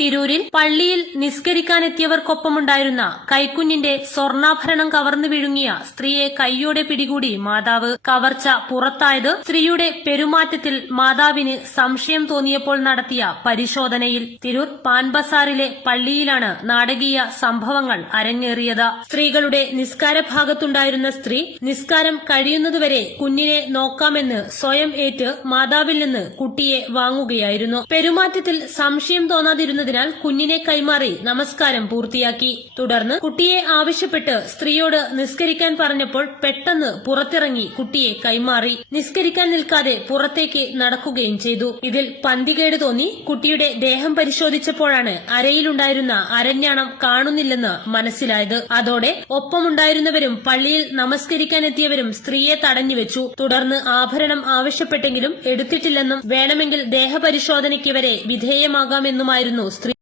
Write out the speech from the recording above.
തിരൂരിൽ പള്ളിയിൽ നിസ്കരിക്കാനെത്തിയവർക്കൊപ്പമുണ്ടായിരുന്ന കൈക്കുഞ്ഞിന്റെ സ്വർണ്ണാഭരണം കവർന്നു വിഴുങ്ങിയ സ്ത്രീയെ കൈയോടെ പിടികൂടി മാതാവ്. കവർച്ച പുറത്തായത് സ്ത്രീയുടെ പെരുമാറ്റത്തിൽ മാതാവിന് സംശയം തോന്നിയപ്പോൾ നടത്തിയ പരിശോധനയിൽ. തിരൂർ പാൻബസാറിലെ പള്ളിയിലാണ് നാടകീയ സംഭവങ്ങൾ അരങ്ങേറിയത്. സ്ത്രീകളുടെ നിസ്കാര ഭാഗത്തുണ്ടായിരുന്ന സ്ത്രീ നിസ്കാരം കഴിയുന്നതുവരെ കുഞ്ഞിനെ നോക്കാമെന്ന് സ്വയം ഏറ്റ് മാതാവിൽ നിന്ന് കുട്ടിയെ വാങ്ങുകയായിരുന്നു. പെരുമാറ്റത്തിൽ സംശയം തോന്നാതിരുന്നത് കുഞ്ഞിനെ കൈമാറി നമസ്കാരം പൂർത്തിയാക്കി. തുടർന്ന് കുട്ടിയെ ആവശ്യപ്പെട്ട് സ്ത്രീയോട് നിസ്കരിക്കാൻ പറഞ്ഞപ്പോൾ പെട്ടെന്ന് പുറത്തിറങ്ങി കുട്ടിയെ കൈമാറി. നിസ്കരിക്കാൻ നിൽക്കാതെ പുറത്തേക്ക് നടക്കുകയും ചെയ്തു. ഇതിൽ പന്തികേട് തോന്നി കുട്ടിയുടെ ദേഹം പരിശോധിച്ചപ്പോഴാണ് അരയിലുണ്ടായിരുന്ന അരഞ്ഞാണം കാണുന്നില്ലെന്ന് മനസ്സിലായത്. അതോടെ ഒപ്പമുണ്ടായിരുന്നവരും പള്ളിയിൽ നമസ്കരിക്കാനെത്തിയവരും സ്ത്രീയെ തടഞ്ഞുവെച്ചു. തുടർന്ന് ആഭരണം ആവശ്യപ്പെട്ടെങ്കിലും എടുത്തിട്ടില്ലെന്നും വേണമെങ്കിൽ ദേഹപരിശോധനയ്ക്ക് വരെ വിധേയമാകാമെന്നുമായിരുന്നു സ്ത്രീ